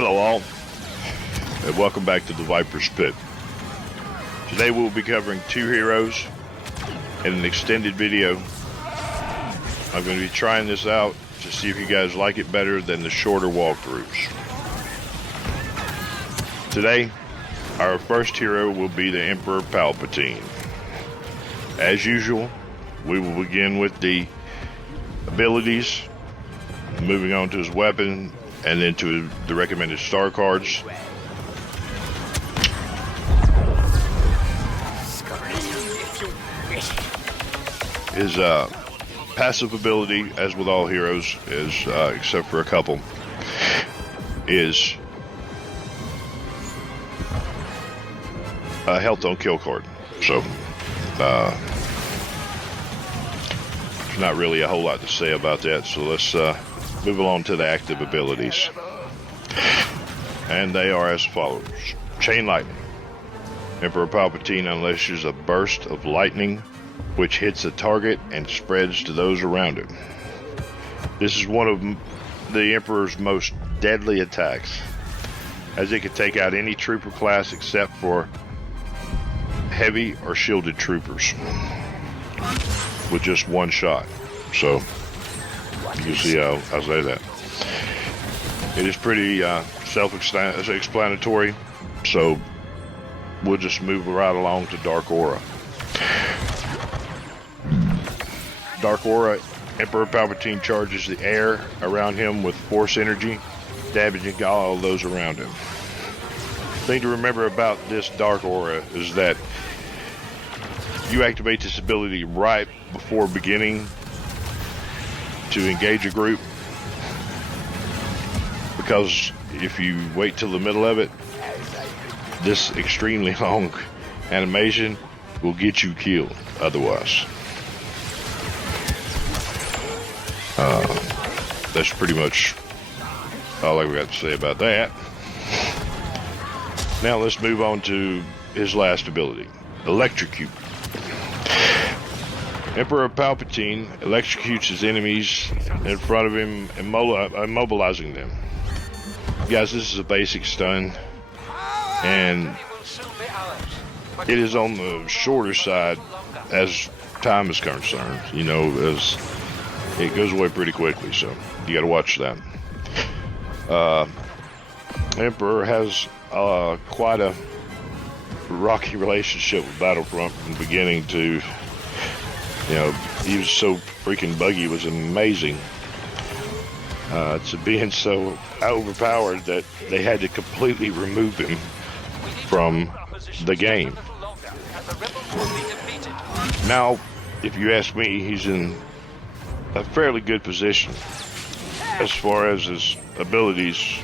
Hello all, and welcome back to the Viper's Pit. Today we'll be covering two heroes in an extended video. I'm going to be trying this out to see if you guys like it better than the shorter walkthroughs. Today, our first hero will be the Emperor Palpatine. As usual, we will begin with the abilities, moving on to his weapon, and then to the recommended star cards. His passive ability, as with all heroes, is except for a couple, is a health on kill card. So there's not really a whole lot to say about that. So let's move along to the active abilities, and they are as follows. Chain Lightning. Emperor Palpatine unleashes a burst of lightning which hits a target and spreads to those around him. This is one of the Emperor's most deadly attacks, as it can take out any trooper class except for heavy or shielded troopers with just one shot. So you can see how I say that. It is pretty self-explanatory, so we'll just move right along to Dark Aura. Dark Aura, Emperor Palpatine charges the air around him with force energy, damaging all of those around him. The thing to remember about this Dark Aura is that you activate this ability right before beginning to engage a group, because if you wait till the middle of it, this extremely long animation will get you killed otherwise. That's pretty much all I've got to say about that. Now let's move on to his last ability, Electrocute. Emperor Palpatine electrocutes his enemies in front of him, immobilizing them. Guys, this is a basic stun, and it is on the shorter side as time is concerned. You know, as it goes away pretty quickly, so you got to watch that. Emperor has quite a rocky relationship with Battlefront from the beginning to, you know, he was so freaking buggy, it was amazing. To being so overpowered that they had to completely remove him from the game. Now, if you ask me, he's in a fairly good position as far as his abilities